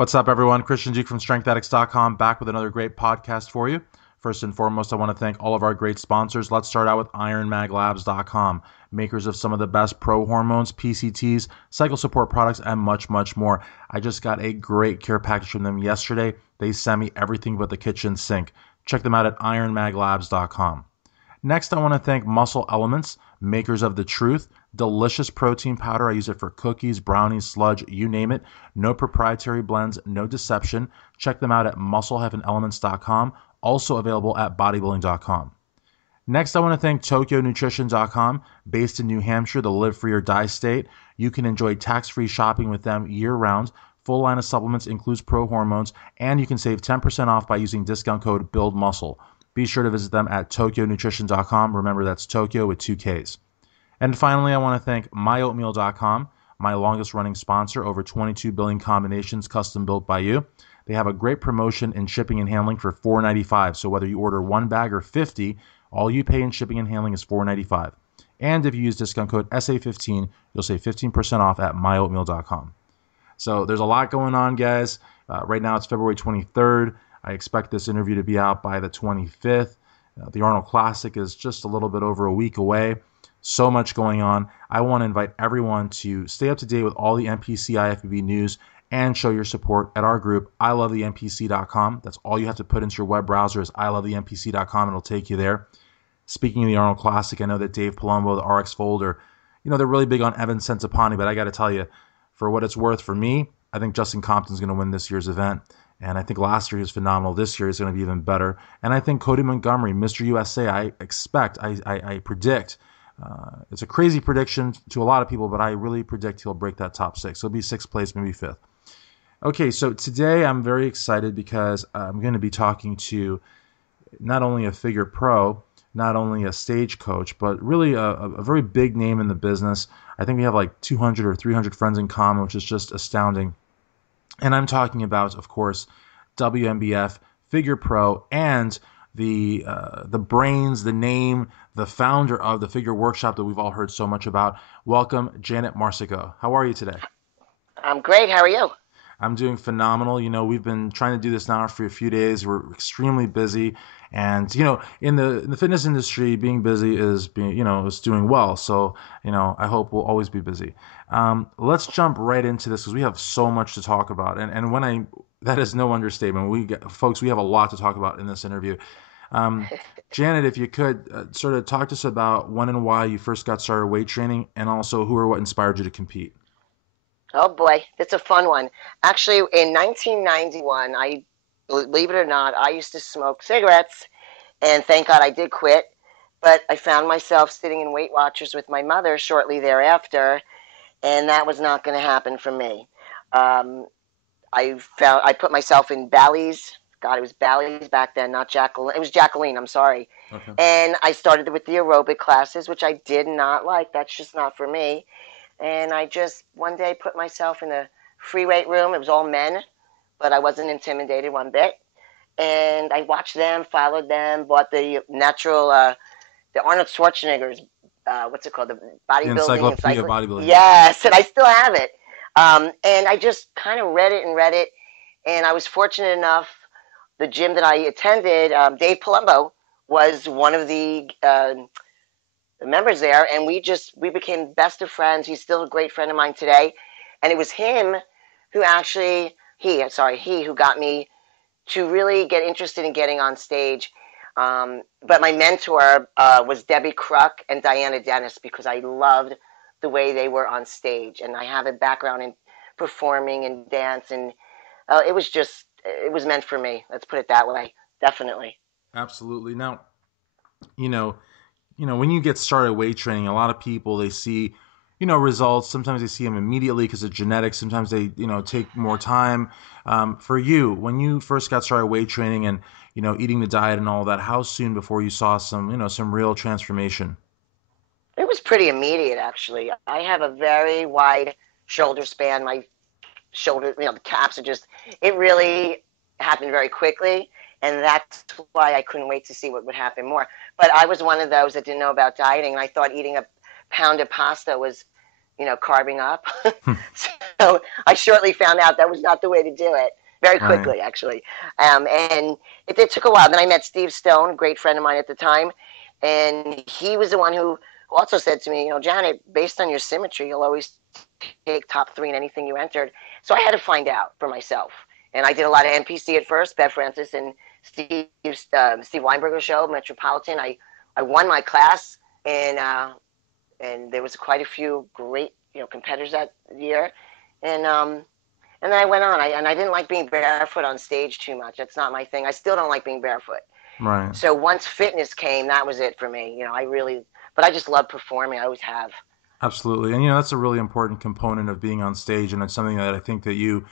What's up, everyone? Christian Duke from StrengthAddicts.com back with another great podcast for you. First and foremost, I want to thank all of our great sponsors. Let's start out with IronMagLabs.com, makers of some of the best pro hormones, PCTs, cycle support products, and much, much more. I just got a great care package from them yesterday. They sent me everything but the kitchen sink. Check them out at IronMagLabs.com. Next, I want to thank Muscle Elements, makers of The Truth, delicious protein powder. I use it for cookies, brownies, sludge, you name it. No proprietary blends, no deception. Check them out at muscle-elements.com, also available at bodybuilding.com. Next, I want to thank TokyoNutrition.com, based in New Hampshire, the live free or die state. You can enjoy tax-free shopping with them year-round. Full line of supplements includes pro hormones, and you can save 10% off by using discount code BUILDMUSCLE. Be sure to visit them at TokyoNutrition.com. Remember, that's Tokyo with two Ks. And finally, I want to thank MyOatmeal.com, my longest running sponsor, over 22 billion combinations custom built by you. They have a great promotion in shipping and handling for $4.95. So whether you order one bag or 50, all you pay in shipping and handling is $4.95. And if you use discount code SA15, you'll save 15% off at MyOatmeal.com. So there's a lot going on, guys. Right now it's February 23rd. I expect this interview to be out by the 25th. The Arnold Classic is just a little bit over a week away. So much going on. I want to invite everyone to stay up to date with all the NPC IFBB news and show your support at our group, ilovethenpc.com. That's all you have to put into your web browser is ilovethenpc.com. It'll take you there. Speaking of the Arnold Classic, I know that Dave Palumbo, the RX Folder, they're really big on Evan Centopani, but I got to tell you, for what it's worth for me, I think Justin Compton's going to win this year's event. And I think last year he was phenomenal. This year is going to be even better. And I think Cody Montgomery, Mr. USA, I predict, it's a crazy prediction to a lot of people, but I really predict he'll break that top six. He'll be sixth place, maybe fifth. Okay, so today I'm very excited because I'm going to be talking to not only a figure pro, not only a stage coach, but really a very big name in the business. I think we have like 200 or 300 friends in common, which is just astounding. And I'm talking about, of course, WNBF, Figure Pro, and the brains, the name, the founder of the Figure Workshop that we've all heard so much about. Welcome, Janet Marsico. How are you today? I'm great. How are you? I'm doing phenomenal. We've been trying to do this now for a few days. We're extremely busy. And, in the fitness industry, being busy is is doing well. So, I hope we'll always be busy. Let's jump right into this because we have so much to talk about. And that is no understatement. Folks, we have a lot to talk about in this interview. Janet, if you could sort of talk to us about when and why you first got started weight training, and also who or what inspired you to compete. Oh boy, that's a fun one. Actually, in 1991, believe it or not, I used to smoke cigarettes, and thank God I did quit. But I found myself sitting in Weight Watchers with my mother shortly thereafter, and that was not going to happen for me. I put myself in Bally's. God, it was Bally's back then, not Jacqueline. It was Jacqueline, I'm sorry. Okay. And I started with the aerobic classes, which I did not like. That's just not for me. And I just one day put myself in a free weight room. It was all men, but I wasn't intimidated one bit. And I watched them, followed them, bought the the Arnold Schwarzenegger's, what's it called? The The bodybuilding. Encyclopedia of Bodybuilding. Yes, and I still have it. And I just kind of read it. And I was fortunate enough, the gym that I attended, Dave Palumbo was one of the members there, and we became best of friends. He's still a great friend of mine today, and it was him who who got me to really get interested in getting on stage. But my mentor was Debbie Kruk and Diana Dennis, because I loved the way they were on stage, and I have a background in performing and dance, and it was meant for me. Let's put it that way. Definitely. Absolutely. Now, when you get started weight training, a lot of people, they see, results. Sometimes they see them immediately because of genetics. Sometimes they, take more time. For you, when you first got started weight training and, eating the diet and all that, how soon before you saw some real transformation? It was pretty immediate, actually. I have a very wide shoulder span. My shoulder, the caps are it really happened very quickly. And that's why I couldn't wait to see what would happen more. But I was one of those that didn't know about dieting. And I thought eating a pound of pasta was, carving up. So I shortly found out that was not the way to do it. Very Right. quickly, actually. And it took a while. Then I met Steve Stone, a great friend of mine at the time, and he was the one who also said to me, Janet, based on your symmetry, you'll always take top three in anything you entered. So I had to find out for myself. And I did a lot of NPC at first, Bev Francis and Steve Weinberger show, Metropolitan. I won my class, and there was quite a few great competitors that year, and then I went on. And I didn't like being barefoot on stage too much. That's not my thing. I still don't like being barefoot. Right. So once fitness came, that was it for me. I really, but I just love performing. I always have. Absolutely. And, that's a really important component of being on stage. And it's something that I think that you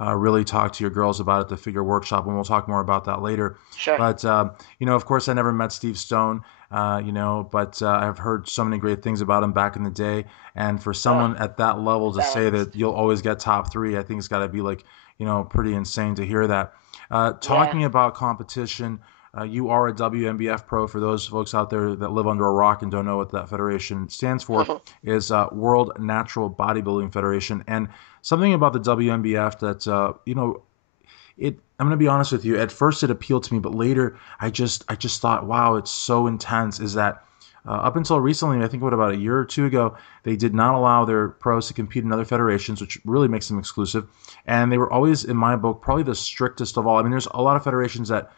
really talk to your girls about at the figure workshop. And we'll talk more about that later. Sure. But, of course, I never met Steve Stone, but I've heard so many great things about him back in the day. And for Oh, someone at that level to say thanks. that you'll always get top three, I think it's got to be like, pretty insane to hear that. Yeah. Talking about competition, you are a WNBF pro. For those folks out there that live under a rock and don't know what that federation stands for, is World Natural Bodybuilding Federation. And something about the WNBF that I'm going to be honest with you. At first, it appealed to me, but later, I just thought, wow, it's so intense. Is that up until recently, I think about a year or two ago, they did not allow their pros to compete in other federations, which really makes them exclusive. And they were always, in my book, probably the strictest of all. I mean, there's a lot of federations that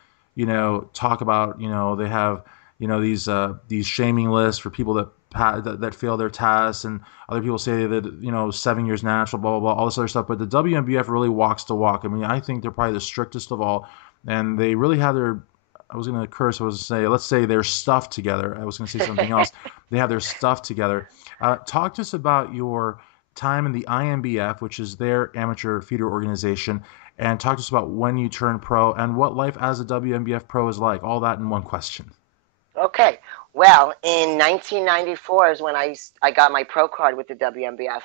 talk about, they have, these shaming lists for people that fail their tests, and other people say that 7 years natural, blah blah blah, all this other stuff. But the WNBF really walks the walk. I mean, I think they're probably the strictest of all, and they really have their. I was going to curse. I was going to say, let's say their stuff together. I was going to say something else. They have their stuff together. Talk to us about your time in the IMBF, which is their amateur feeder organization, and talk to us about when you turned pro and what life as a WNBF pro is like. All that in one question. Okay. Well, in 1994 is when I got my pro card with the WNBF.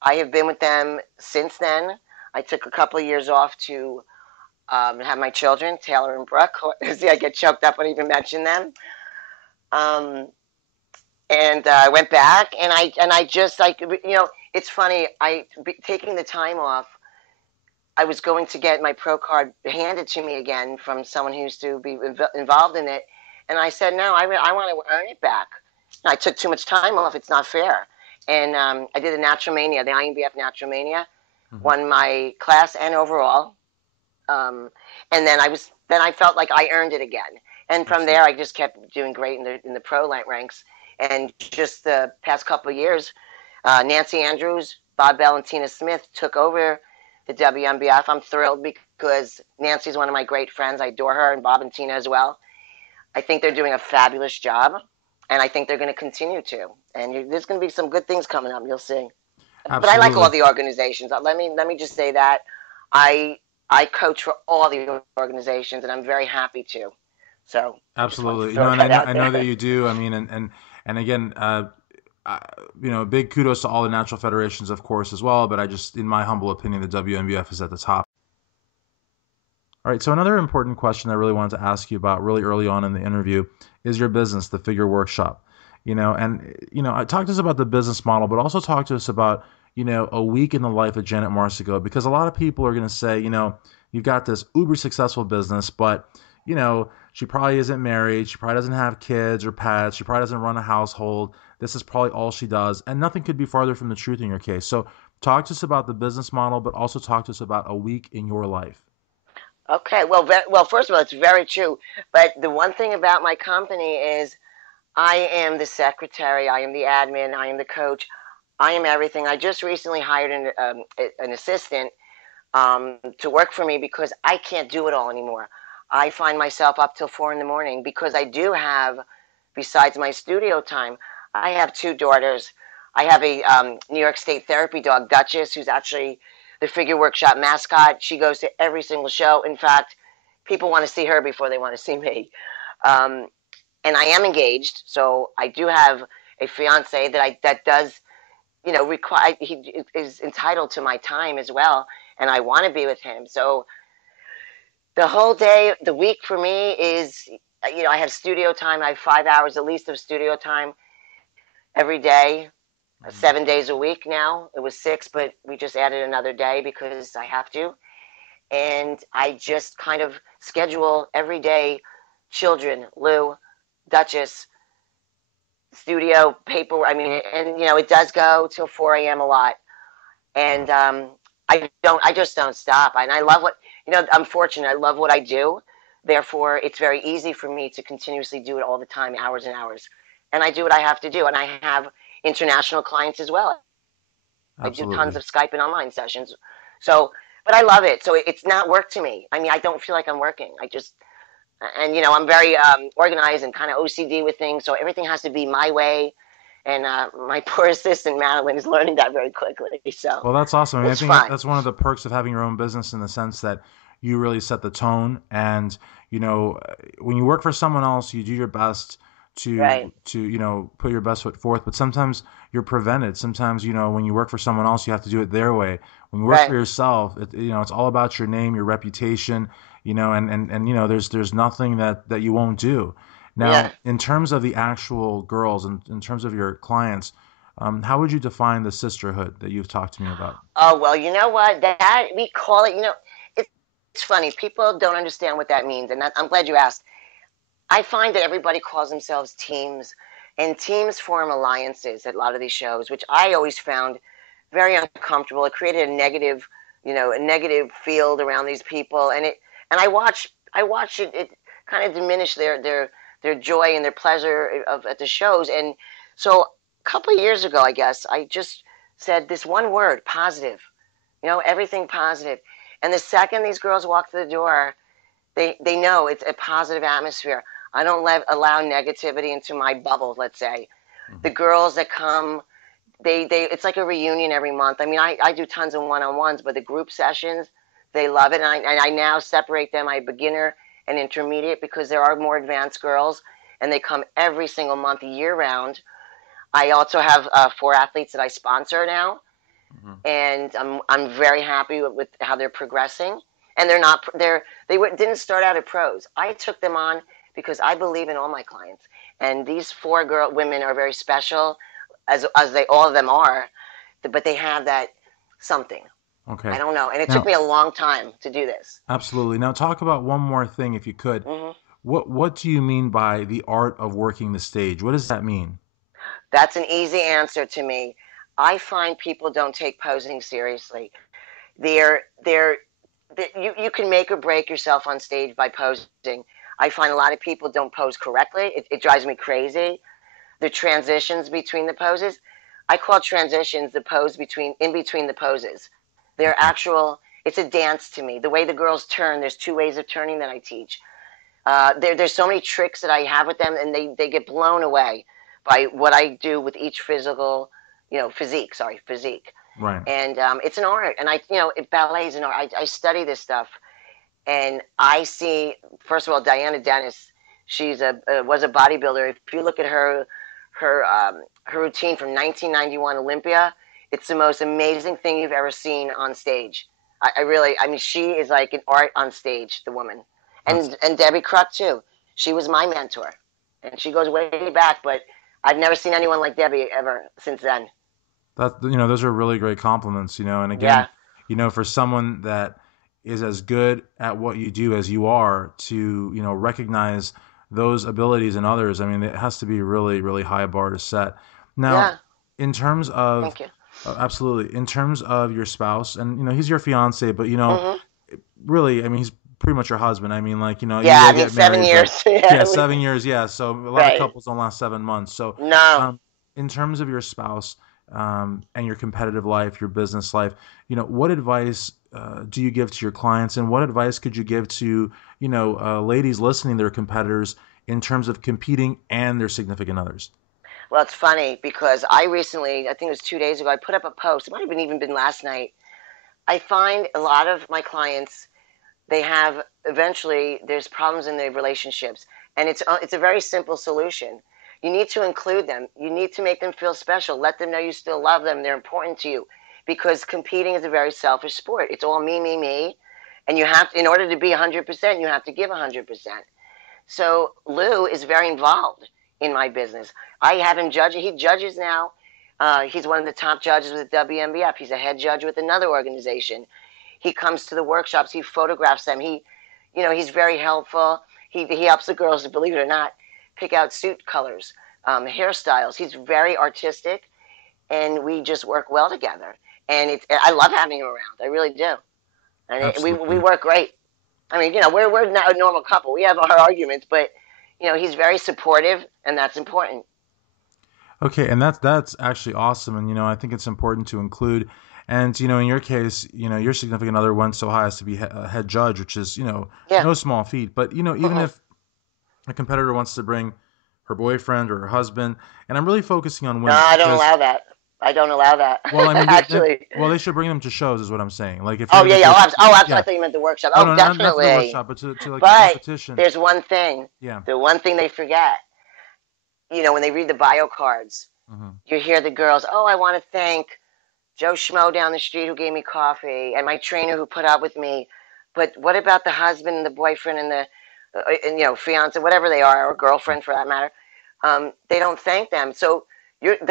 I have been with them since then. I took a couple of years off to have my children, Taylor and Brooke. See, I get choked up when I even mention them. Um, and I went back, and I just like it's funny. Taking the time off. I was going to get my pro card handed to me again from someone who used to be involved in it, and I said no. I want to earn it back. I took too much time off. It's not fair. And I did a Naturalmania, the IMBF Naturalmania, Hmm. won my class and overall. Um, and then I felt like I earned it again. And from there, Absolutely. I just kept doing great in the pro ranks. And just the past couple of years, Nancy Andrews, Bob Bell, and Tina Smith took over the WMBF. I'm thrilled because Nancy's one of my great friends. I adore her, and Bob and Tina as well. I think they're doing a fabulous job, and I think they're going to continue to. And there's going to be some good things coming up. You'll see. But I like all Absolutely. the organizations. Let me just say that I I coach for all the organizations, and I'm very happy to. So I just want to Absolutely. throw And that know, out I know that there. you do. I mean, and again, uh, big kudos to all the natural federations, of course, as well. But I just, in my humble opinion, the WNBF is at the top. All right. So another important question I really wanted to ask you about really early on in the interview is your business, the Figure Workshop. Talk to us about the business model, but also talk to us about a week in the life of Janet Marsico, because a lot of people are going to say, you've got this uber successful business, but she probably isn't married, she probably doesn't have kids or pets, she probably doesn't run a household. This is probably all she does, and nothing could be farther from the truth in your case. So talk to us about the business model, but also talk to us about a week in your life. Okay. Well, first of all, it's very true. But the one thing about my company is I am the secretary, I am the admin, I am the coach, I am everything. I just recently hired an assistant to work for me because I can't do it all anymore. I find myself up till 4 in the morning because I do have, besides my studio time, I have two daughters. I have a New York State therapy dog, Duchess, who's actually the figure workshop mascot. She goes to every single show. In fact, people want to see her before they want to see me. Um, and I am engaged, so I do have a fiance that does require he is entitled to my time as well, and I want to be with him. So the whole day, the week for me is, I have studio time. I have 5 hours at least of studio time every day. Mhm. 7 days a week now. It was six, but we just added another day because I have to. And I just kind of schedule every day children, Lou, Duchess, studio, paper. I mean, and it does go till 4 a.m. a lot. And I just don't stop. And I love I'm fortunate. I love what I do. Therefore, it's very easy for me to continuously do it all the time, hours and hours. And I do what I have to do. And I have international clients as well. I do tons Absolutely. of Skype and online sessions. So, but I love it. So it's not work to me. I mean, I don't feel like I'm working. And I'm very organized and kind of OCD with things. So everything has to be my way. And my poor assistant Madeline is learning that very quickly. So Well, that's awesome. I mean, I it's think fun, that's one of the perks of having your own business in the sense that you really set the tone. And when you work for someone else, you do your best right? to put your best foot forth. But sometimes you're prevented. Sometimes when you work for someone else, you have to do it their way. When you work for Right. yourself, it's all about your name, your reputation. And there's nothing that you won't do. Yeah. Now, in terms of the actual girls, and in terms of your clients, how would you define the sisterhood that you've talked to me about? Oh well, you know what? That we call it. It's funny. People don't understand what that means, and I'm glad you asked. I find that everybody calls themselves teams, and teams form alliances at a lot of these shows, which I always found very uncomfortable. It created a negative field around these people, and I watch it kind of diminish their joy and their pleasure of at the shows. And so a couple of years ago, I guess I just said this one word: positive. Everything positive. And the second these girls walk through the door, they know it's a positive atmosphere. I don't allow negativity into my bubble. Let's say the Hmm. girls that come, they it's like a reunion every month. I mean, I do tons of one-on-ones, but the group sessions, they love it. And I now separate them. I beginner and intermediate because there are more advanced girls, and they come every single month, year round. I also have four athletes that I sponsor now, Hmm. and I'm very happy with how they're progressing. And didn't start out at pros. I took them on because I believe in all my clients, and these four women are very special, as they all of them are, but they have that something. I Okay. don't know, and it took Now, me a long time to do this. absolutely. Now, talk about one more thing, if you could. Hmm. What do you mean by the art of working the stage? What does that mean? That's an easy answer to me. I find people don't take posing seriously. They're you can make or break yourself on stage by posing. I find a lot of people don't pose correctly. It drives me crazy. The transitions between the poses. I call transitions the pose in between the poses. They're Okay. actual. It's a dance to me. The way the girls turn. There's two ways of turning that I teach. There's so many tricks that I have with them, and they get blown away by what I do with each physique. Sorry, physique. Right. And it's an art, and ballet is an art. I study this stuff, and I see, first of all, Diana Dennis. She's was a bodybuilder. If you look at her routine from 1991 Olympia, it's the most amazing thing you've ever seen on stage. I mean, she is like an art on stage. The woman, That's and Debbie Kruk too. She was my mentor, and she goes way back. But I've never seen anyone like Debbie ever since then. those are really great compliments, and again, Yeah, for someone that is as good at what you do as you are to, recognize those abilities in others, I mean, it has to be really, really high bar to set. Now, yeah. in terms of, Thank you. absolutely, in terms of your spouse, and, he's your fiance, but, Hmm. really, I mean, he's pretty much your husband. I mean, like, you Yeah, will I mean get 7 married, but years. yeah, Yeah, 7 years, yeah. So a lot of right. couples don't last 7 months. So, No, in terms of your spouse, and your competitive life, your business life, what advice do you give to your clients, and what advice could you give to, ladies listening to their competitors in terms of competing and their significant others? well, it's funny because I recently, I think it was 2 days ago, I put up a post. It might have been even been last night. I find a lot of my clients, they have eventually there's problems in their relationships, and it's a very simple solution. You need to include them. You need to make them feel special. Let them know you still love them. They're important to you, because competing is a very selfish sport. It's all me, me, me, and in order to be 100%, you have to give 100%. So Lou is very involved in my business. I have him judge. He judges now. He's one of the top judges with WNBF. He's a head judge with another organization. He comes to the workshops. He photographs them. He's very helpful. He helps the girls, believe it or not, pick out suit colors, hairstyles. He's very artistic, and we just work well together. And I love having him around. I really do. And we Absolutely. work great. I mean, we're not a normal couple. We have our arguments, but he's very supportive, and that's important. Okay, and that's actually awesome, and I think it's important to include. And in your case, your significant other went so high as to be a head judge, which is Yeah. no small feat. But even Mm-mm. if a competitor wants to bring her boyfriend or her husband, and I'm really focusing on No, women I don't because, allow that. I don't allow that. well, I mean, Actually. they should bring them to shows, is what I'm saying. Like if you're Oh gonna yeah, yeah. take, Absolutely. I yeah, thought you meant the workshop. oh Oh, no, not to the definitely. workshop, but to like the But competition. there's one thing. Yeah. The one thing they forget. When they read the bio cards, Hmm. you hear the girls. Oh, I want to thank Joe Schmo down the street who gave me coffee, and my trainer who put up with me. But what about the husband and the boyfriend and the fiance, whatever they are, or girlfriend for that matter? They don't thank them. So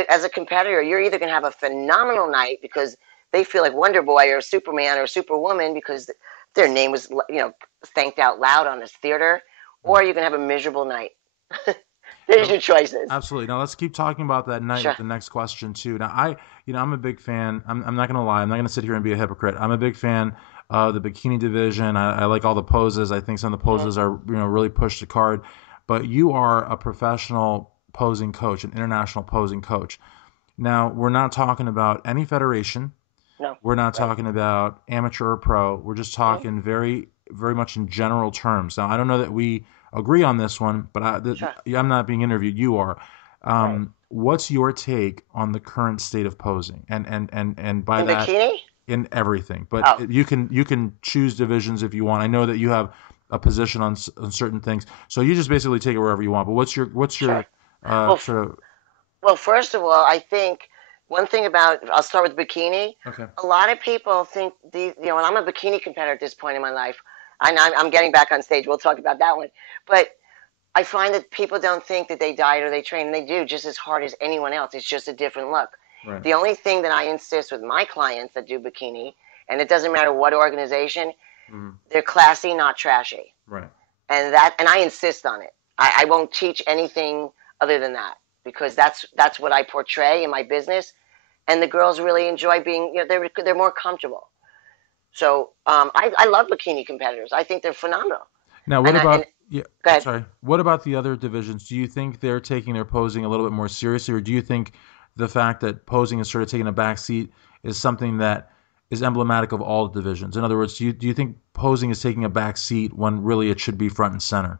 as a competitor, you're either going to have a phenomenal night because they feel like Wonder Boy or Superman or Superwoman because their name was thanked out loud on this theater, or you're going to have a miserable night. There's No, your choices. absolutely. Now let's keep talking about that night with Sure. the next question too. Now I'm a big fan. I'm not gonna lie. I'm not gonna sit here and be a hypocrite. I'm a big fan of the bikini division. I like all the poses. I think some of the Mm-hmm. poses are really push the card. But you are a professional posing coach, an international posing coach. Now we're not talking about any federation. No. We're not Right. talking about amateur or pro. We're just Mm-hmm. talking very, very much in general terms. Now, I don't know that we agree on this one, but Sure. I'm not being interviewed. You are. Right. What's your take on the current state of posing? And by In that, bikini? in everything. But Oh, you can choose divisions if you want. I know that you have a position on certain things, so you just basically take it wherever you want. But what's your sure. Well, sort of Well, first of all, I think one thing about I'll start with bikini. okay? A lot of people think and I'm a bikini competitor at this point in my life. I'm getting back on stage. We'll talk about that one. But I find that people don't think that they diet or they train, and they do just as hard as anyone else. It's just a different look. Right. The only thing that I insist with my clients that do bikini, and it doesn't matter what organization, Mhm. they're classy, not trashy, Right. and I insist on it. I won't teach anything other than that because that's what I portray in my business, and the girls really enjoy being they're more comfortable. So I love bikini competitors. I think they're phenomenal. Now, what And about yeah? go ahead. Sorry. What about the other divisions? Do you think they're taking their posing a little bit more seriously, or do you think the fact that posing is sort of taking a back seat is something that is emblematic of all divisions? In other words, do you think posing is taking a back seat when really it should be front and center?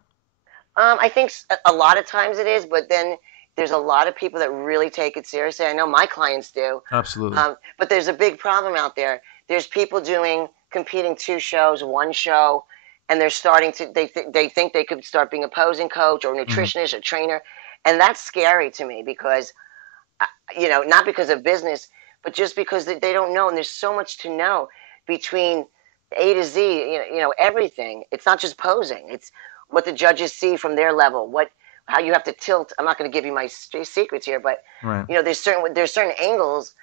I think a lot of times it is, but then there's a lot of people that really take it seriously. I know my clients do, Absolutely. but there's a big problem out there. There's people competing two shows, one show, and they're starting to they think they could start being a posing coach or a Hmm. nutritionist or trainer, and that's scary to me because not because of business, but just because they don't know, and there's so much to know between A to Z. Everything. It's not just posing. It's what the judges see from their level. How you have to tilt. I'm not going to give you my secrets here, but Right. there's certain angles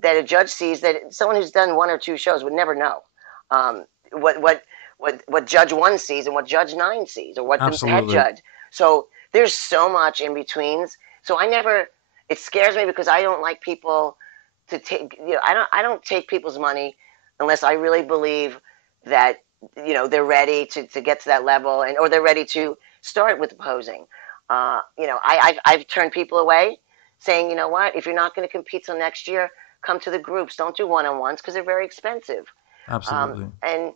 that a judge sees that someone who's done one or two shows would never know. Um, what Judge One sees and what Judge Nine sees, or what the head Absolutely. judge. So there's so much in betweens. So I never. It scares me because I don't like people to take. I don't take people's money unless I really believe that they're ready to get to that level, or they're ready to start with posing. I've turned people away saying, you know what, if you're not going to compete till next year, come to the groups. Don't do one-on-ones because they're very expensive. Absolutely. And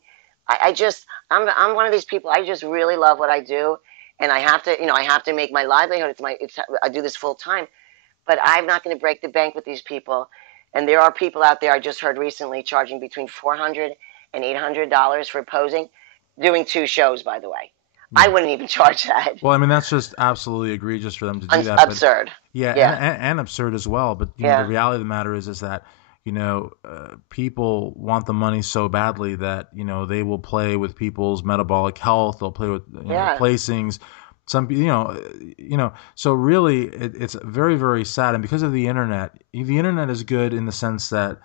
I'm one of these people. I just really love what I do, and I have to make my livelihood. I do this full time, but I'm not going to break the bank with these people. And there are people out there I just heard recently charging between $400 and $800 for posing, doing two shows. By the way, I Yeah. wouldn't even charge that. Well, I mean, that's just absolutely egregious for them to do that. But Absurd. yeah, and, Yeah, and and absurd as well. But the yeah, reality of the matter is that people want the money so badly that they will play with people's metabolic health. They'll play with yeah. placings. some so really it's very, very sad. And because of the internet is good in the sense that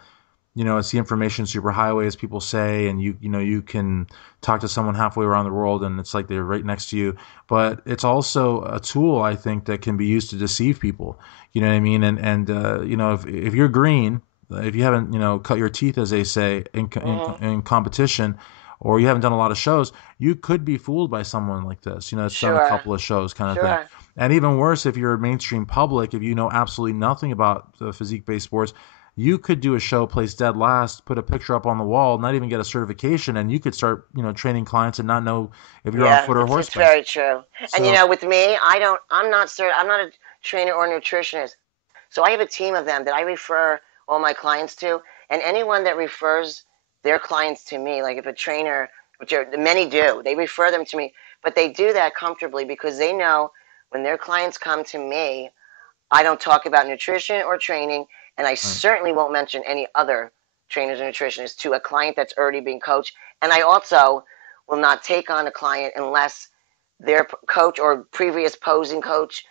it's the information superhighway, as people say, and you can talk to someone halfway around the world, and it's like they're right next to you. But it's also a tool, I think, that can be used to deceive people. You know what I mean? And if you're green, if you haven't cut your teeth, as they say, Hmm. in competition, or you haven't done a lot of shows, you could be fooled by someone like this. It's done a Sure, couple of shows, kind of thing. sure. And even worse, if you're a mainstream public, if you know absolutely nothing about the physique-based sports, you could do a show, place dead last, put a picture up on the wall, not even get a certification, and you could start, training clients and not know if you're on Yeah, foot or it's horseback. very true. And So, with me, I'm not a trainer or nutritionist. So I have a team of them that I refer all my clients to, and anyone that refers their clients to me, like if a trainer, which many do, they refer them to me, but they do that comfortably because they know when their clients come to me, I don't talk about nutrition or training, and I right, certainly won't mention any other trainers or nutritionists to a client that's already being coached. And I also will not take on a client unless their coach or previous posing coach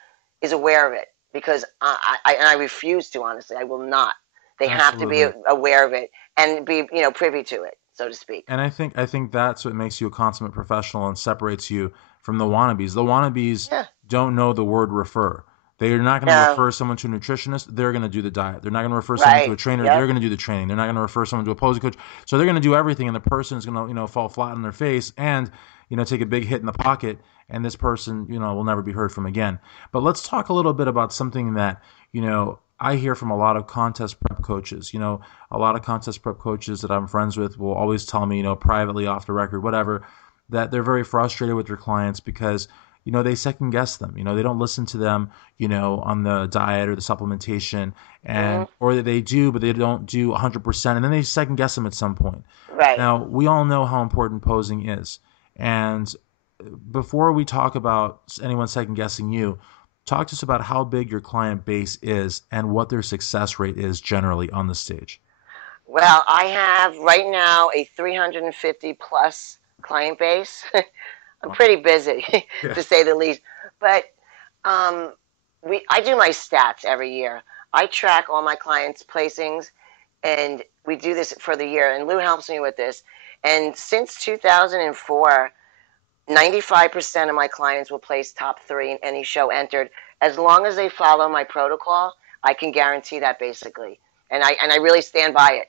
is aware of it, because I refuse to, honestly. I will not. They have to be absolutely. aware of it and be privy to it, so to speak. And I think that's what makes you a consummate professional and separates you from the wannabes. The wannabes Yeah. don't know the word refer. They are not going to No. refer someone to a nutritionist. They're going to do the diet. They're not going to refer someone to Right. a trainer. They're Yep. going to do the training. They're not going to refer someone to a posing coach. So they're going to do everything, and the person is going to fall flat on their face and take a big hit in the pocket. And this person will never be heard from again. But let's talk a little bit about something that I hear from a lot of contest prep coaches. A lot of contest prep coaches that I'm friends with will always tell me, privately, off the record, whatever, that they're very frustrated with their clients because, they second guess them. They don't listen to them, on the diet or the supplementation, Hmm. or that they do, but they don't do 100%. And then they second guess them at some point. Right. Now, we all know how important posing is. And before we talk about anyone second guessing you, talk to us about how big your client base is and what their success rate is generally on the stage. Well, I have right now a 350 plus client base. I'm Wow. pretty busy, Yeah. to say the least. But um, I do my stats every year. I track all my clients' placings, and we do this for the year. And Lou helps me with this. And since 2004, 95% of my clients will place top three in any show entered. As long as they follow my protocol, I can guarantee that basically. And I really stand by it.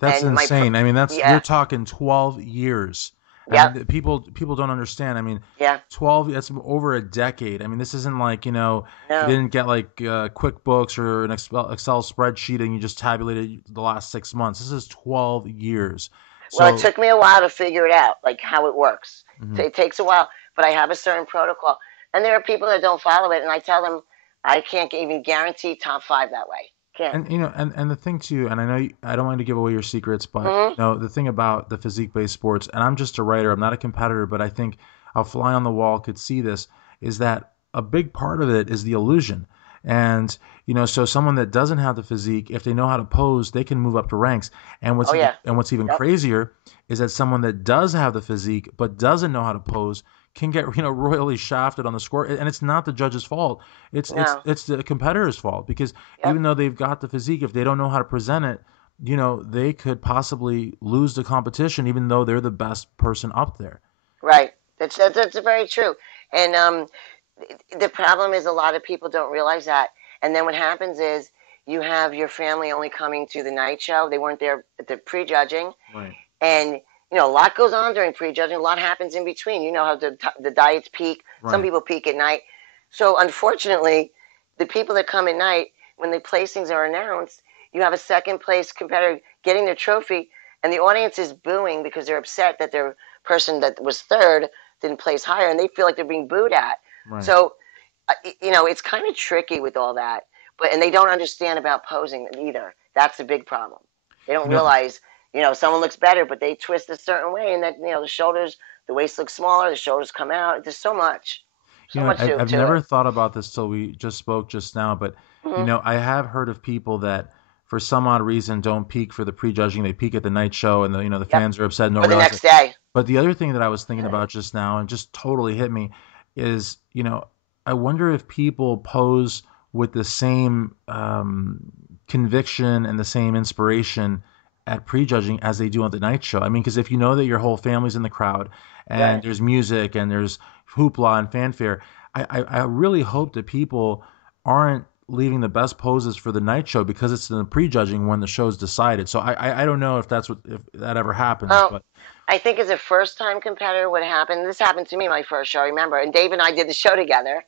That's And insane. I mean, that's you're yeah, talking 12 years. I yep, mean, people don't understand. I mean, yeah, 12, that's over a decade. I mean, this isn't like, you no. didn't get like QuickBooks or an Excel spreadsheet and you just tabulated the last 6 months. This is 12 years. Well, it So, took me a while to figure it out, like how it works. mhm. It takes a while, but I have a certain protocol. And there are people that don't follow it, and I tell them I can't even guarantee top five that way. Can't. And and the thing too, and I know I don't want to give away your secrets, but Hmm. the thing about the physique-based sports, and I'm just a writer, I'm not a competitor, but I think a fly on the wall could see this, is that a big part of it is the illusion. And so someone that doesn't have the physique, if they know how to pose, they can move up to ranks. And Oh yeah. what's even Yep. crazier is that someone that does have the physique but doesn't know how to pose can get royally shafted on the score, and it's not the judge's fault. No. It's the competitor's fault because Yep. even though they've got the physique, if they don't know how to present it, they could possibly lose the competition, even though they're the best person up there. Right. That's very true. And the problem is a lot of people don't realize that. And then what happens is you have your family only coming to the night show. They weren't there at the prejudging, Right. and a lot goes on during prejudging. A lot happens in between. You know how the diets peak. Some Right. people peak at night. So unfortunately, the people that come at night, when the placings are announced, you have a second place competitor getting their trophy, and the audience is booing because they're upset that their person that was third didn't place higher, and they feel like they're being booed at. Right. So it's kind of tricky with all that, and they don't understand about posing either. That's the big problem. They don't You know, realize, someone looks better, but they twist a certain way, and that the shoulders, the waist looks smaller, the shoulders come out. There's so much I've to never it. thought about this till we just spoke just now, but Hmm. I have heard of people that for some odd reason don't peak for the prejudging. They peak at the night show, and the Yep. fans are upset and don't Or the realize it. next day. But the other thing that I was thinking about just now and just totally hit me is, I wonder if people pose with the same conviction and the same inspiration at prejudging as they do on the night show. I mean, because if you know that your whole family's in the crowd and Right. there's music and there's hoopla and fanfare, I really hope that people aren't leaving the best poses for the night show because it's in the prejudging when the show's decided. So I don't know if if that ever happens, Oh, but I think as a first time competitor, what happened, this happened to me my first show, I remember, and Dave and I did the show together.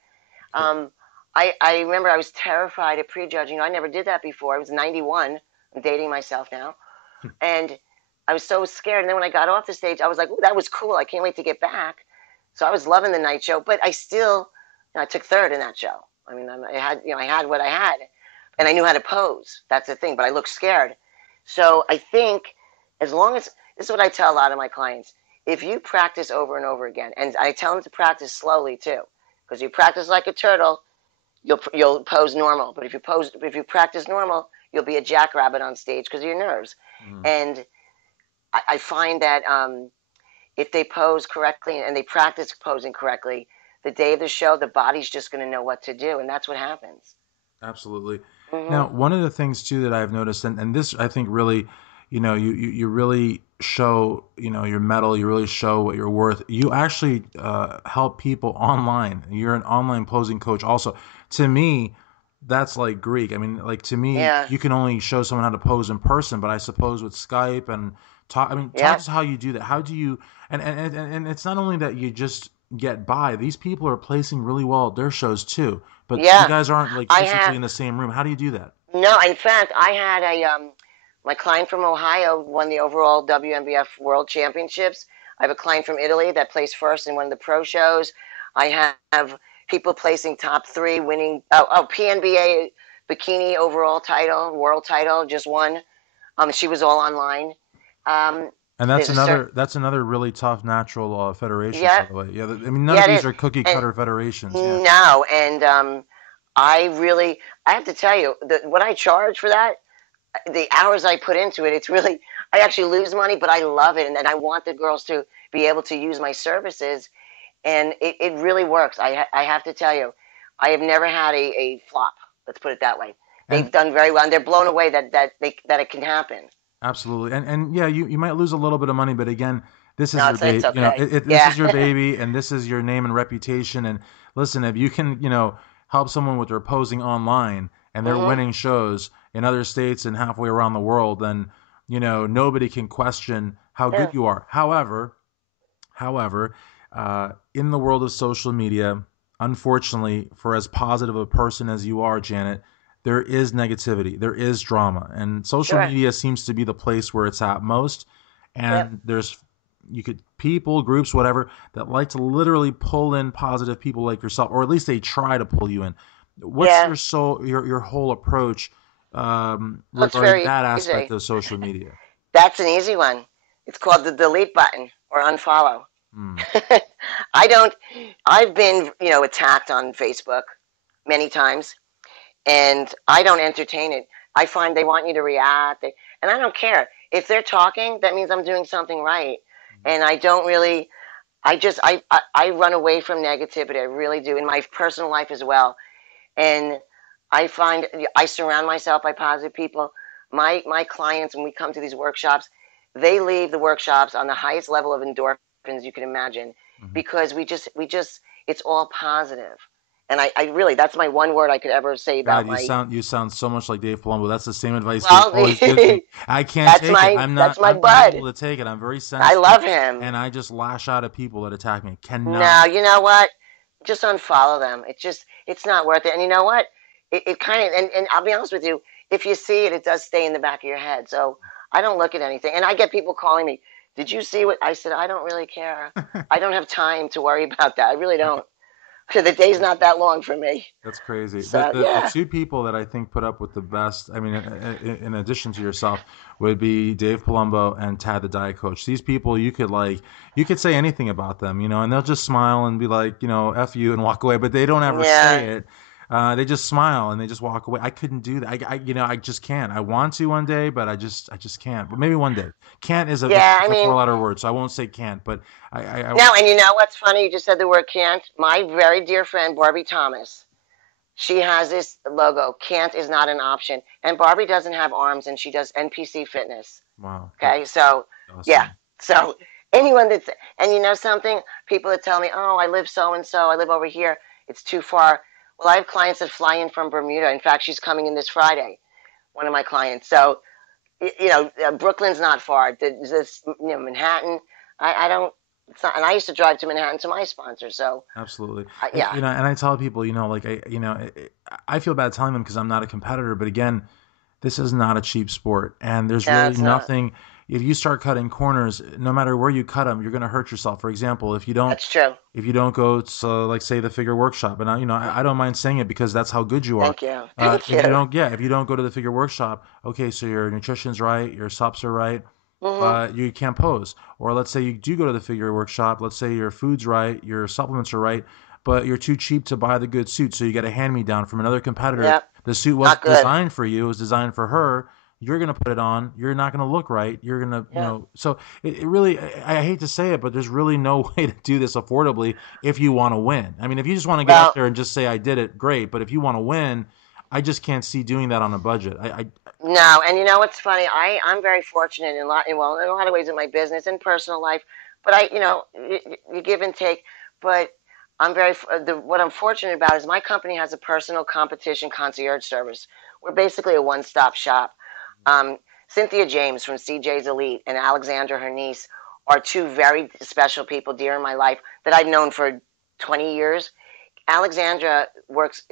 Um, I remember I was terrified at prejudging. I never did that before. I was 91. I'm dating myself now. And I was so scared. And then when I got off the stage, I was like, "Ooh, that was cool. I can't wait to get back." So I was loving the night show, but I still, I took third in that show. I mean, I had what I had, and I knew how to pose. That's the thing. But I looked scared. So I think as long as this is what I tell a lot of my clients: if you practice over and over again, and I tell them to practice slowly too, because you practice like a turtle, you'll pose normal. But if you practice normal, you'll be a jackrabbit on stage because of your nerves. mm, And I find that if they pose correctly and they practice posing correctly, the day of the show, the body's just going to know what to do, and that's what happens. absolutely. Hmm. Now, one of the things too that I've noticed, and this I think really, you really show, your mettle, you really show what you're worth. You actually help people online. You're an online posing coach also. To me, that's like Greek. I mean, like to me, Yeah. you can only show someone how to pose in person, but I suppose with Skype and talk, I mean, talk Yeah. us how you do that. How do you, and it's not only that you just get by. These people are placing really well at their shows too, but you Yeah. guys aren't like I physically have in the same room. How do you do that? no. In fact, I had a my client from Ohio won the overall WNBF World Championships. I have a client from Italy that placed first in one of the pro shows. I have people placing top three, winning PNBA bikini overall title, world title, just won. She was all online. Um, And there's a certain that's another really tough natural federation, by yeah, the way. Yeah, I mean, none yeah, of it these is. are cookie And cutter federations. Yeah. no, and I really, I have to tell you, what I charge for that, the hours I put into it, it's really, I actually lose money, but I love it. And I want the girls to be able to use my services. And it really works. I have to tell you, I have never had a flop. Let's put it that way. And They've done very well, and they're blown away that it can happen. absolutely. And yeah, you might lose a little bit of money, but again, this is No, your it's baby. okay. This Yeah, is your baby, and this is your name and reputation. And listen, if you can, help someone with their posing online and they're hmm, winning shows in other states and halfway around the world, then nobody can question how good yeah, you are. However, in the world of social media, unfortunately, for as positive a person as you are, Janet, there is negativity, there is drama, and social sure, media seems to be the place where it's at most. yep, And there's you could people, groups, whatever, that like to literally pull in positive people like yourself, or at least they try to pull you in. What's yeah. your whole approach Well, it's regarding very that aspect easy. of social media? That's an easy one. It's called the delete button or unfollow. Hmm. I don't. I've been, attacked on Facebook many times, and I don't entertain it. I find they want you to react, and I don't care if they're talking. That means I'm doing something right, and I don't really. I run away from negativity. I really do in my personal life as well, and I find I surround myself by positive people. My clients, when we come to these workshops, they leave the workshops on the highest level of endorphins you can imagine, Hmm. because we just it's all positive. And I really, that's my one word I could ever say about God, my, you sound so much like Dave Palumbo. That's the same advice Dave well, always gives me. I can't take it. that's my I'm not bud. able to take it. I'm very I sensitive, love him. and I just lash out at people that attack me. Cannot. No, you know what? Just unfollow them. It's not worth it. And you know what? It kind of, and I'll be honest with you, if you see it, it does stay in the back of your head. So I don't look at anything. And I get people calling me, did you see what I said? I don't really care. I don't have time to worry about that. I really don't. Because the day's not that long for me. That's crazy. So The yeah. two people that I think put up with the best, I mean, in addition to yourself, would be Dave Palumbo and Tad the Diet Coach. These people, you could say anything about them, and they'll just smile and be like, F you and walk away, but they don't ever say Yeah. it. They just smile and they just walk away. I couldn't do that. I just can't. I want to one day, but I just can't. But maybe one day. Can't is Yeah, I a mean, four-letter word, so I won't say can't. But I now, and you know what's funny? You just said the word can't. My very dear friend Barbie Thomas, she has this logo. Can't is not an option. And Barbie doesn't have arms, and she does NPC fitness. wow, Okay, so yeah, awesome. so anyone that's, and you know something, people that tell me, oh, I live so and so, I live over here, it's too far. Well, I have clients that fly in from Bermuda. In fact, she's coming in this Friday. One of my clients. So Brooklyn's not far. This Manhattan. I don't. It's not, and I used to drive to Manhattan to my sponsor. So Absolutely. yeah, And I tell people, like I feel bad telling them because I'm not a competitor, but again, this is not a cheap sport, and there's no, really it's not. nothing. If you start cutting corners, no matter where you cut them, you're going to hurt yourself. For example, That's true. if you don't go to, like, say, the figure workshop, and I don't mind saying it because that's how good you are. Thank you. Thank If you you. don't, yeah, if you don't go to the figure workshop, okay, so your nutrition's right, your sups are right, Hmm. but you can't pose. Or let's say you do go to the figure workshop, let's say your food's right, your supplements are right, but you're too cheap to buy the good suit, so you get a hand me down from another competitor. Yep. The suit Not wasn't good. designed for you; it was designed for her. You're gonna put it on. You're not gonna look right. You're gonna, Yeah. So it really, I hate to say it, but there's really no way to do this affordably if you want to win. I mean, if you just want to get up Well, there and just say I did it, great. But if you want to win, I just can't see doing that on a budget. no, and you know what's funny? I'm very fortunate in a lot, well, in a lot of ways in my business and personal life. But you give and take. But what I'm fortunate about is my company has a personal competition concierge service. We're basically a one-stop shop. Um, Cynthia James from CJ's Elite and Alexandra, her niece, are two very special people dear in my life that I've known for 20 years. Alexandra works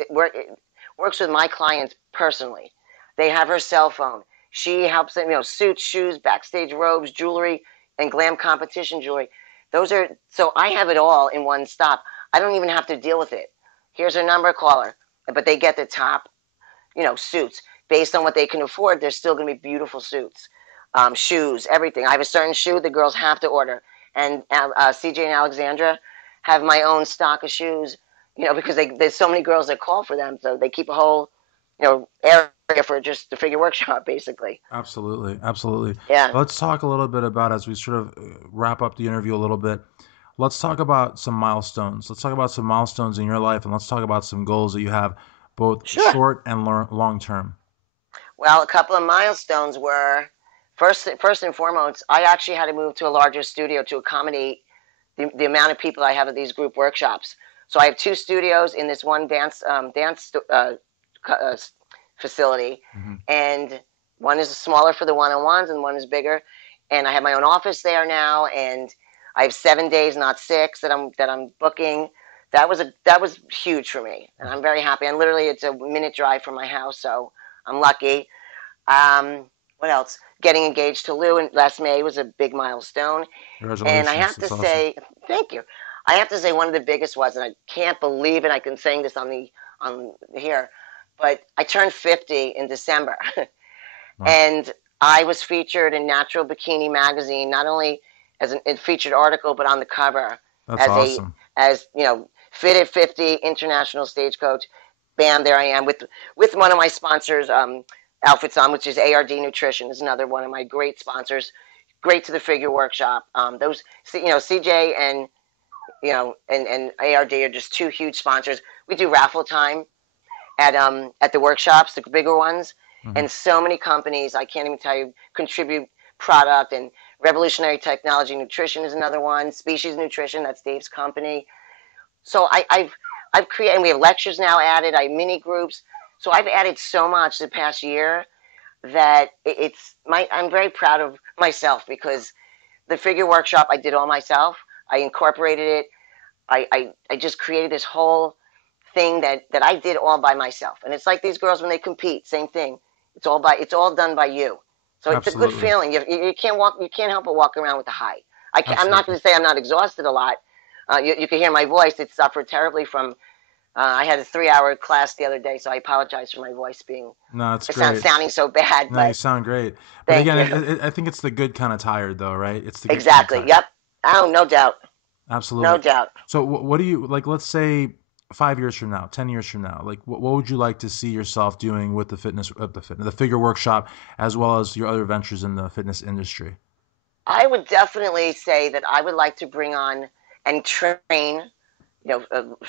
with my clients personally. They have her cell phone. She helps them, suits, shoes, backstage robes, jewelry, and glam competition jewelry. Those are so I have it all in one stop. I don't even have to deal with it. Here's her number, call her. But they get the top, suits based on what they can afford. There's still going to be beautiful suits, shoes, everything. I have a certain shoe the girls have to order, and CJ and Alexandra have my own stock of shoes. Because there's so many girls that call for them, so they keep a whole, area for just the figure workshop, basically. Absolutely, absolutely. Yeah, Let's talk a little bit about, as we sort of wrap up the interview a little bit. Let's talk about some milestones. Let's talk about some milestones in your life, and let's talk about some goals that you have, both sure. short and long term. Well, a couple of milestones were first and foremost, I actually had to move to a larger studio to accommodate the amount of people I have at these group workshops. So I have two studios in this one dance uh, facility, Hmm. and one is smaller for the one-on-ones, and one is bigger. And I have my own office there now, and I have 7 days, not six, that I'm booking. That was huge for me, and I'm very happy. And literally, it's a minute drive from my house, so I'm lucky. What else? Getting engaged to Lou in last May was a big milestone. And I Congratulations. have to That's awesome. say, thank you. I have to say one of the biggest was, and I can't believe it. I can saying this on here, but I turned 50 in December, Wow. and I was featured in Natural Bikini magazine, not only as a featured article, but on the cover That's as awesome. fit at 50 international stagecoach. Bam, there I am with one of my sponsors, outfits on, which is ARD Nutrition, is another one of my great sponsors. Great to the figure workshop. Those, CJ and and ARD are just two huge sponsors. We do raffle time at the workshops, the bigger ones, Hmm. and so many companies I can't even tell you contribute product. And Revolutionary Technology Nutrition is another one. Species Nutrition, that's Dave's company. So I've created, and we have lectures now added. I have mini groups. So I've added so much the past year that I'm very proud of myself because the figure workshop I did all myself. I incorporated it. I just created this whole thing that I did all by myself. And it's like these girls when they compete, same thing. It's all done by you. So it's a good Absolutely. feeling. You can't walk. You can't help but walk around with a high. I'm not Absolutely. going to say I'm not exhausted a lot. You can hear my voice. It suffered terribly from. I had a 3-hour class the other day, so I apologize for my voice being No, it's it sounds great. sounding so bad. No, you But sound great. But thank again, you. I think it's the good kind of tired, though, right? It's the good kind of Exactly. tired. Yep. Oh, no doubt. No Absolutely. doubt. So what do you like? Let's say 5 years from now, 10 years from now? Like, what would you like to see yourself doing with the figure workshop, as well as your other ventures in the fitness industry? I would definitely say that I would like to bring on and train,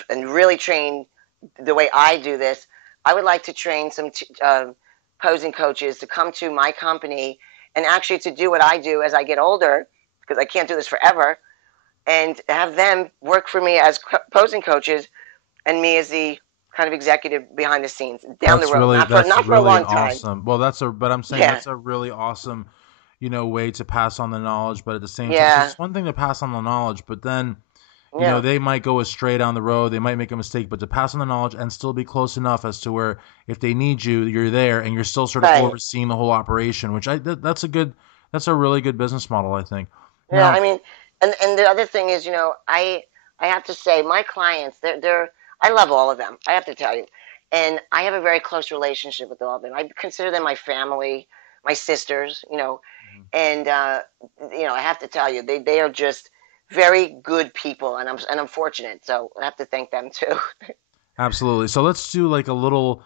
and really train the way I do this. I would like to train some posing coaches to come to my company and actually to do what I do as I get older, because I can't do this forever, and have them work for me as posing coaches and me as the kind of executive behind the scenes down the road, That's not for a really long time. awesome. Well, but I'm saying Yeah, that's a really awesome, way to pass on the knowledge, but at the same time, because yeah, it's one thing to pass on the knowledge, but then, yeah, they might go astray down the road, they might make a mistake, but to pass on the knowledge and still be close enough as to where if they need you, you're there and you're still sort of right. overseeing the whole operation, which that's a really good business model, I think. Yeah, Now, I mean, and the other thing is, I have to say, my clients, they're I love all of them. I have to tell you, and I have a very close relationship with all of them. I consider them my family, my sisters, and I have to tell you, they are just very good people, and I'm fortunate, so I have to thank them too. absolutely. So let's do like a little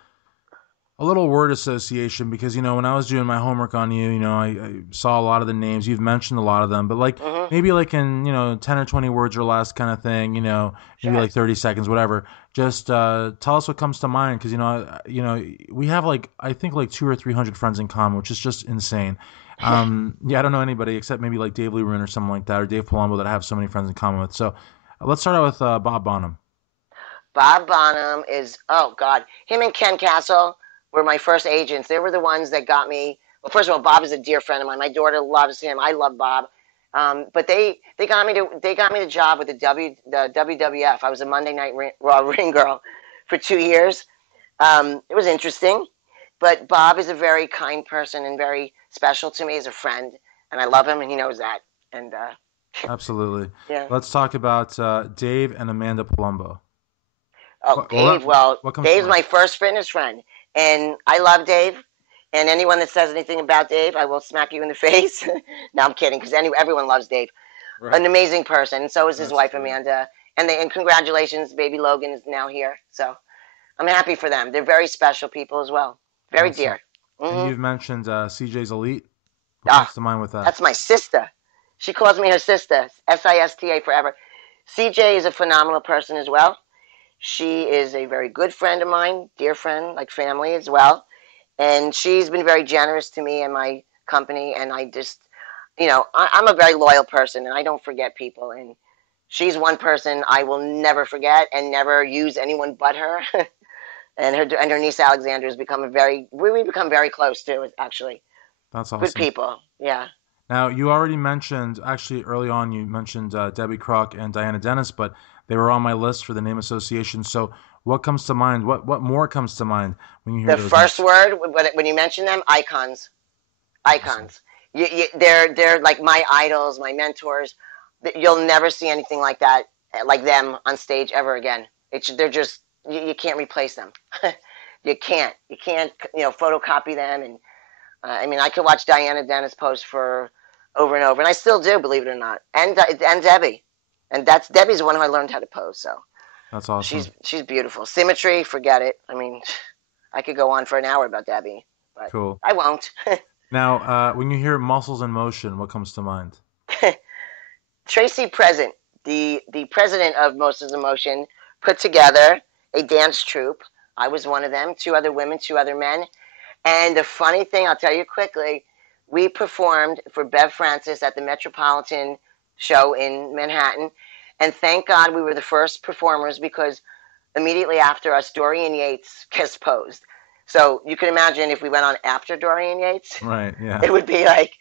word association because when I was doing my homework on you, I saw a lot of the names. You've mentioned a lot of them, but like Hmm. maybe like in 10 or 20 words or less kind of thing. Maybe Sure. like 30 seconds, whatever. Just tell us what comes to mind because we have like I think like 200 or 300 friends in common, which is just insane. Yeah, I don't know anybody except maybe like Dave Leroy or something like that, or Dave Palumbo that I have so many friends in common with. So let's start out with Bob Bonham. Bob Bonham is, oh God, him and Ken Castle were my first agents. They were the ones that got me. Well, first of all, Bob is a dear friend of mine. My daughter loves him. I love Bob. But they got me the job with the WWF. I was a Monday Night Raw ring girl for 2 years. It was interesting, but Bob is a very kind person and very special to me as a friend, and I love him, and he knows that. And Absolutely. yeah. Let's talk about Dave and Amanda Palumbo. Oh, What, Dave. well, Well, what comes to Dave's mind? my first fitness friend, and I love Dave. And anyone that says anything about Dave, I will smack you in the face. No, I'm kidding, because everyone loves Dave. An Right. amazing person, and so is his That's wife great. Amanda. And congratulations, baby Logan is now here. So I'm happy for them. They're very special people as well. Very Awesome. dear. And Hmm. you've mentioned CJ's Elite. What Ah, comes to mind with that? that's my sister. She calls me her sister. Sista forever. CJ is a phenomenal person as well. She is a very good friend of mine, dear friend, like family as well. And she's been very generous to me and my company. And I just, I'm a very loyal person, and I don't forget people. And she's one person I will never forget and never use anyone but her. And her niece Alexandra has become we become very close too. Actually, That's good awesome. people. Yeah. Now, you already mentioned, actually, early on, you mentioned Debbie Kruk and Diana Dennis, but they were on my list for the name association. So, what comes to mind? What more comes to mind when you hear The those first names? word when you mention them, icons, Awesome. icons. They're like my idols, my mentors. You'll never see anything like that, like them on stage ever again. They're just you can't replace them. You can't photocopy them. And I mean, I could watch Diana Dennis post for over and over, and I still do, believe it or not. And Debbie, and that's Debbie's the one who I learned how to pose. So That's she's awesome. she's beautiful. Symmetry, forget it. I mean, I could go on for an hour about Debbie, but Cool. I won't. Now, when you hear muscles in motion, what comes to mind? Tracy Present, the president of Moses Emotion, put together a dance troupe. I was one of them, two other women, two other men. And the funny thing, I'll tell you quickly, we performed for Bev Francis at the Metropolitan show in Manhattan. And thank God we were the first performers, because immediately after us, Dorian Yates guest posed. So you can imagine if we went on after Dorian Yates, Right. Yeah. it would be like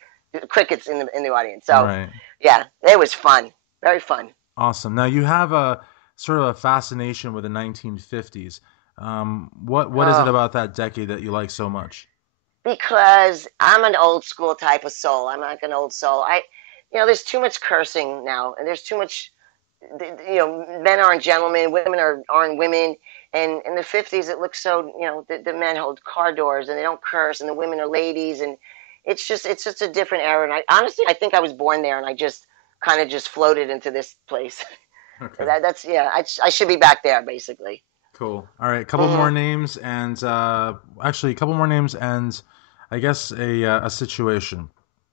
crickets in the audience. So Right. yeah, it was fun, very fun. Awesome. Now, you have a sort of a fascination with the 1950s. What is it Oh, about that decade that you like so much? because I'm an old school type of soul. I'm like an old soul. There's too much cursing now, and there's too much. Men aren't gentlemen, women aren't women. And in the 50s, it looks so. The men hold car doors and they don't curse, and the women are ladies, and it's just a different era. And I honestly, I think I was born there, and I just kind of just floated into this place. Okay. That's yeah. I should be back there basically. Cool. All right. A couple more Hmm. names and actually a couple more names and I guess a situation.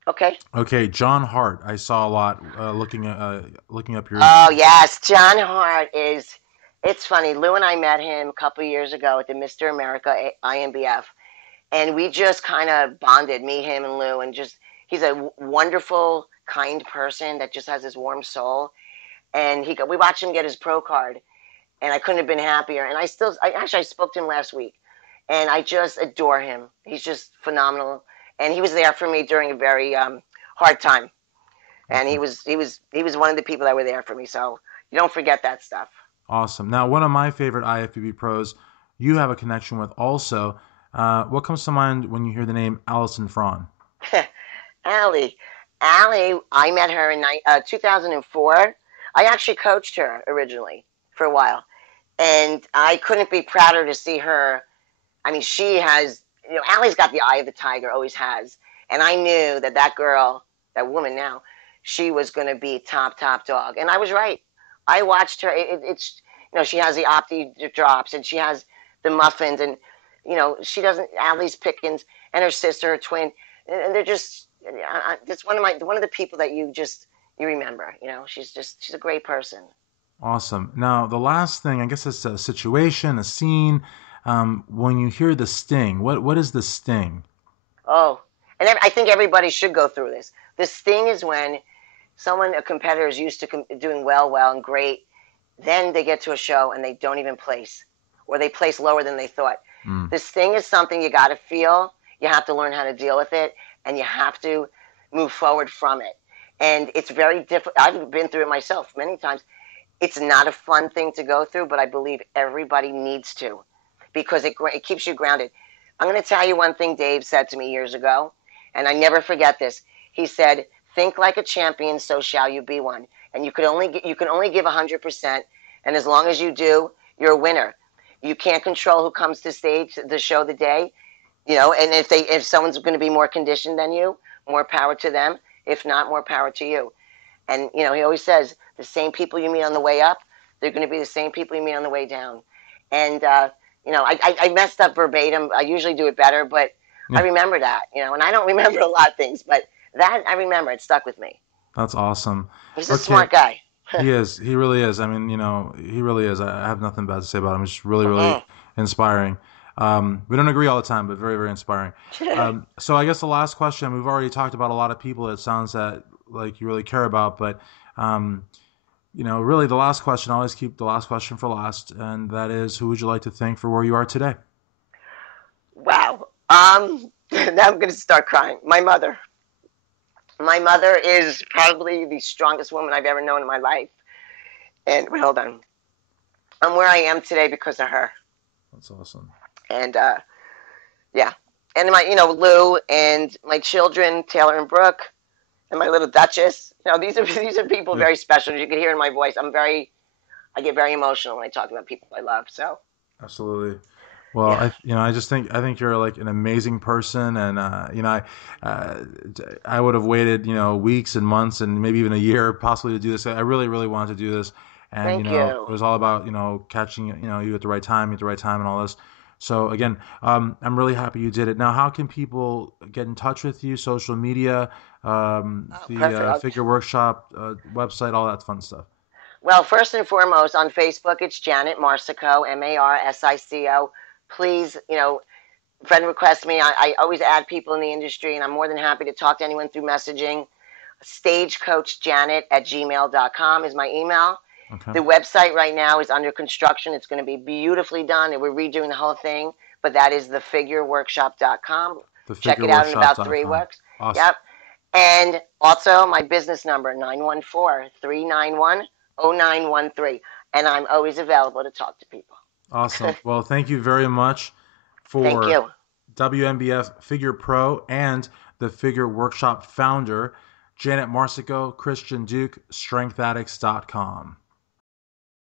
Okay. Okay, John Hart. I saw a lot looking up your Oh Instagram. yes, John Hart is. It's funny. Lou and I met him a couple of years ago at the Mr. America IMBF, and we just kind of bonded. Me, him, and Lou, and just he's a wonderful, kind person that just has this warm soul. And we watched him get his pro card, and I couldn't have been happier. And I spoke to him last week, and I just adore him. He's just phenomenal, and he was there for me during a very hard time. And Okay. he was one of the people that were there for me. So you don't forget that stuff. Awesome. Now, one of my favorite IFBB pros you have a connection with also. What comes to mind when you hear the name Allisonfron? Allie, Allie, I met her in 2004. I actually coached her originally for a while, and I couldn't be prouder to see her. I mean, she has, Allie's got the eye of the tiger, always has. And I knew that that girl, that woman now, she was going to be top dog. And I was right. I watched her. It's, she has the Opti drops and she has the muffins and, she doesn't, Allie's Pickens and her sister, her twin. And they're just, it's one of the people that you remember, she's a great person. Awesome. Now, the last thing, I guess it's a situation, a scene. When you hear the sting, what is the sting? Oh, and I think everybody should go through this. The sting is when a competitor is used to doing well and great, then they get to a show and they don't even place, or they place lower than they thought. Mm, The sting is something you got to feel. You have to learn how to deal with it, and you have to move forward from it. And it's very difficult. I've been through it myself many times. It's not a fun thing to go through, but I believe everybody needs to because it keeps you grounded. I'm going to tell you one thing Dave said to me years ago, and I never forget this. He said, "Think like a champion, so shall you be one." And you can only give 100%, and as long as you do, you're a winner. You can't control who comes to stage, the show, the day, And if someone's going to be more conditioned than you, more power to them. If not, more power to you. And he always says the same people you meet on the way up, they're going to be the same people you meet on the way down. And I messed up verbatim. I usually do it better, but I yeah, remember that. And I don't remember a lot of things, but that I remember. It stuck with me. that's awesome. He's a Okay, smart guy. he is. He really is. I mean, he really is. I have nothing bad to say about him. He's just really, really Mm-mm. inspiring. We don't agree all the time, but very, very inspiring. So I guess the last question, we've already talked about a lot of people it sounds that like you really care about, but um, really the last question, I always keep the last question for last, and that is who would you like to thank for where you are today? Wow. Now I'm going to start crying. My mother. My mother is probably the strongest woman I've ever known in my life. And wait, hold on. I'm where I am today because of her. That's awesome. And yeah, and Lou and my children, Taylor and Brooke, and my little Duchess. These are people Yeah, very special. As you can hear in my voice, I get very emotional when I talk about people I love. So absolutely. Well, yeah, I think you're like an amazing person, and uh, I would have waited weeks and months and maybe even a year possibly to do this. I really really wanted to do this, and thank it you. was all about catching you at the right time and all this. So again, I'm really happy you did it. Now, how can people get in touch with you? Social media, Oh, the perfect. Figure Workshop website, all that fun stuff. Well, first and foremost, on Facebook, it's Janet Marsico, Marsico. Please, friend request me. I always add people in the industry, and I'm more than happy to talk to anyone through messaging. Stagecoachjanet@gmail.com is my email. Okay, The website right now is under construction. It's going to be beautifully done, and we're redoing the whole thing. But that is thefigureworkshop.com. Check it out in about 3 thefigureworkshop.com. weeks. Awesome. Yep. And also my business number, 914-391-0913. And I'm always available to talk to people. Awesome. Well, thank you very much Thank for you. WNBF Figure Pro and the Figure Workshop founder, Janet Marsico, Christian Duke, StrengthAddicts.com.